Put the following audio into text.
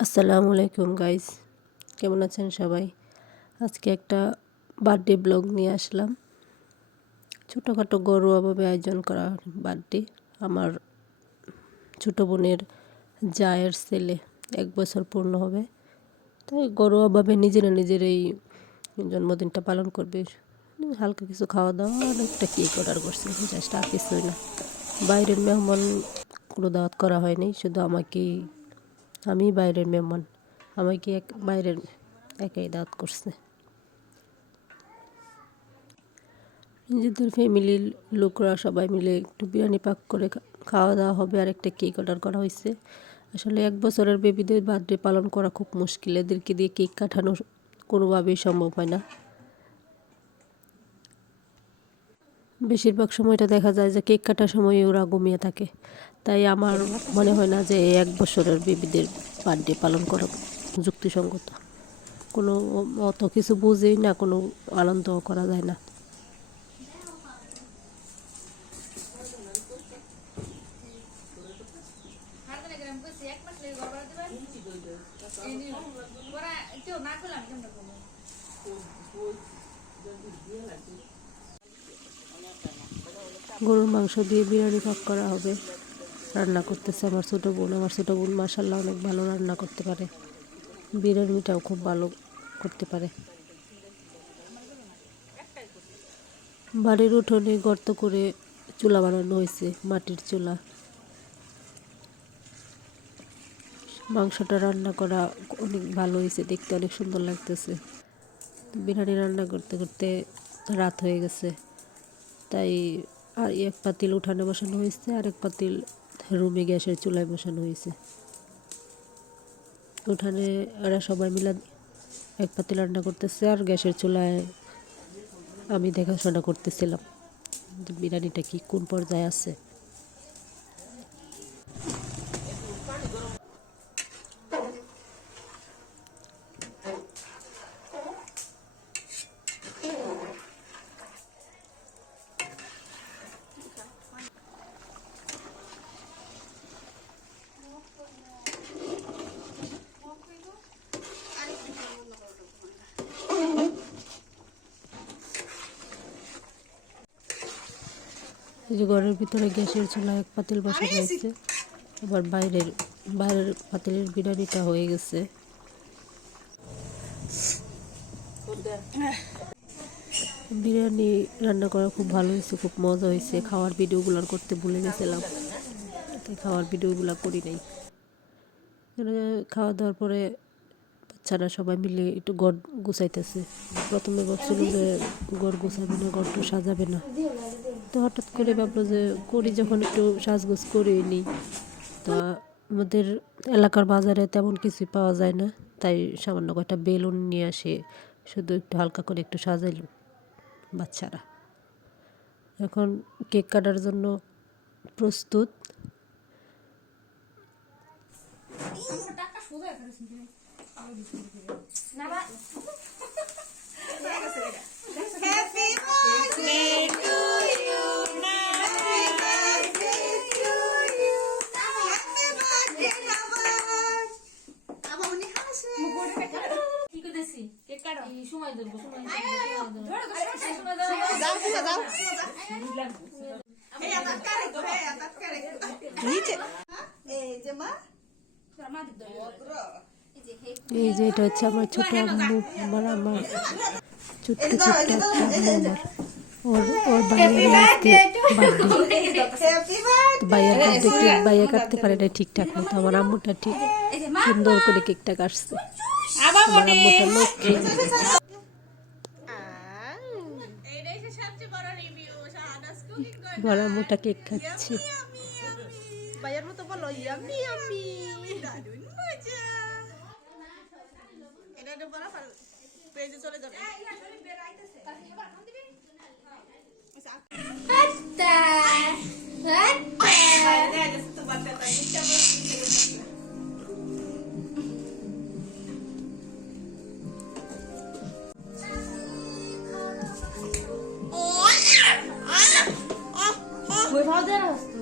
আসসালামু আলাইকুম গাইস, কেমন আছেন সবাই? আজকে একটা বার্থডে ব্লগ নিয়ে আসলাম। ছোটোখাটো ঘরোয়াভাবে আয়োজন করা বার্থডে। আমার ছোটো বোনের জায়ের ছেলে 1 বছর পূর্ণ হবে, তাই ঘরোয়াভাবে নিজের এই জন্মদিনটা পালন করবে। হালকা কিছু খাওয়া দাওয়া আর একটা কেক অর্ডার করছে, জাস্ট আর কিছুই না। বাইরের মেহমান কোনো দাওয়াত করা হয়নি, শুধু আমি বাইরের মেহমান, আমাকে বাইরের একাই দাওয়াত করছে। নিজেদের ফ্যামিলির লোকরা সবাই মিলে একটু বিরিয়ানি পাক করে খাওয়া দাওয়া হবে, আর একটা কেক অর্ডার করা হয়েছে। আসলে 1 বছরের বেবিদের বার্থডে পালন করা খুব মুশকিল, এদেরকে দিয়ে কেক কাটানো কোনোভাবেই সম্ভব হয় না। বেশিরভাগ সময়টা দেখা যায় যে কেক কাটার সময় ওরা ঘুমিয়ে থাকে, তাই আমার মনে হয় না যে 1 বছরের বেবিদের বার্থডে পালন করা যুক্তিসঙ্গত। কোনো অত কিছু বুঝেই না, কোনো আনন্দ করা যায় না। গরুর মাংস দিয়ে বিরিয়ানি পাক করা হবে। রান্না করতেছে আমার ছোটো বোন মাশাআল্লাহ অনেক ভালো রান্না করতে পারে, বিরিয়ানিটাও খুব ভালো করতে পারে। বাড়ির উঠোনে গর্ত করে চুলা বানানো হয়েছে, মাটির চুলা। মাংসটা রান্না করা অনেক ভালো হয়েছে, দেখতে অনেক সুন্দর লাগতেছে। বিরিয়ানি রান্না করতে করতে রাত হয়ে গেছে, তাই আর 1 পাতিল উঠানে বসানো হয়েছে, আর 1 পাতিল রুমে গ্যাসের চুলায় বসানো হয়েছে। উঠানে এরা সবাই মিলে 1 পাতিল রান্না করতেছে, আর গ্যাসের চুলায় আমি দেখাশোনা করতেছিলাম বিরিয়ানিটা কি কোন পর্যায়ে আছে। এই যে ঘরের ভিতরে গ্যাসের চুলায় 1 পাতিল বসানো হয়েছে, আবার বাইরের পাতিলের বিরিয়ানিটা হয়ে গেছে। বিরিয়ানি রান্না করা খুব ভালো হয়েছে, খুব মজা হয়েছে। খাওয়ার ভিডিওগুলো করতে ভুলে গেছিলাম, তাই খাওয়ার ভিডিওগুলো করি নাই। খাওয়া দাওয়ার পরে বাচ্চারা সবাই মিলে একটু ঘর গুছাইতেছে। প্রথমে ভাবছিল যে ঘর গুছাবে না, ঘরটা সাজাবে না, তো হঠাৎ করে ভাবলো যে করি যখন একটু সাজগোজ করে নিই। তা আমাদের এলাকার বাজারে তেমন কিছুই পাওয়া যায় না, তাই সামান্য কয়েকটা বেলুন নিয়ে আসে, শুধু একটু হালকা করে একটু সাজাইল বাচ্চারা। এখন কেক কাটার জন্য প্রস্তুত। এই যে এটা হচ্ছে আমার ছোট আম্মু, আমার ছোট্ট একটা আম্মু আমার। ওর বাইয়া কাটতে পারে না ঠিকঠাক মতো, আমার আম্মুটা ঠিক সুন্দর করে কেকটা কাটছে। আমার আম্মুটা লক্ষ্মী। আমার আম্মুটা কেক খাচ্ছে। বাইয়ের মতো বলো ইয়ামি ইয়ামি দারুণ মজা। এটা তো বড় পেজে চলে যাবে। ভাউদের হস্তু